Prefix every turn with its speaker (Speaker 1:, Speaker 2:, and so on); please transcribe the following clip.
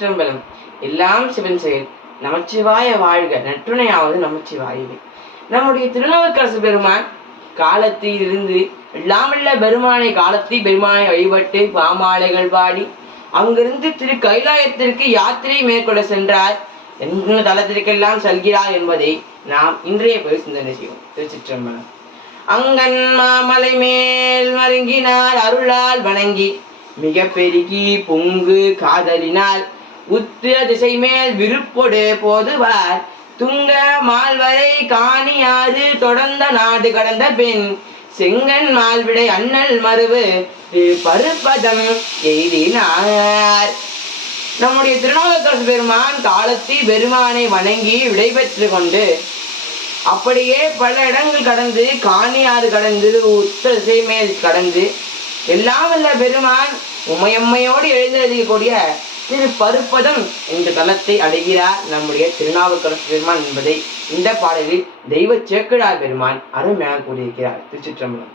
Speaker 1: சிற்றம்பலம். எல்லாம் சிவன் செயல். நமச்சிவாய வாழ்க. நற்றுணையாவது நமச்சிவாயவே. நம்முடைய திருநாவுக்கரசு பெருமான் காலத்தில் இருந்து எல்லாமல்ல பெருமானை காலத்தில் பெருமானை வழிபட்டு பாமாலைகள் பாடி அங்கிருந்து திரு கைலாயத்திற்கு யாத்திரை மேற்கொள்ள சென்றார். என்ன தளத்திற்கெல்லாம் செல்கிறார் என்பதை நாம் இன்றைய போய் சிந்தனை செய்வோம். திருச்சிற்றம்பலம். அங்கன் மாமலை மேல் மருங்கினார். அருளால் வணங்கி மிக பெருகி பொங்கு காதலினால் உத்திர திசை மேல் விருப்பொடு போதுவார். துங்க மால்வரை காணியாறு தொடர்ந்த நாடு கடந்த பின் செங்கன் மால்விடை அண்ணல் மருவு பருப்பதம் எய்தினார். நம்முடைய திருநாவுக்கரசு பெருமான் காலத்தில் பெருமானை வணங்கி விடைபெற்று கொண்டு அப்படியே பல இடங்கள் கடந்து காணியாறு கடந்து உத்தர திசை மேல் கடந்து எல்லாம் வல்ல பெருமான் உமையம்மையோடு எழுந்தறியக்கூடிய திரு பருப்பதம் என்ற தலத்தை அடைகிறார் நம்முடைய திருநாவுக்கரசு பெருமான் என்பதை இந்த பாடலில் தெய்வ சேக்கடா பெருமான் அருமையாக கூறியிருக்கிறார். திருச்சிற்றம்பலம்.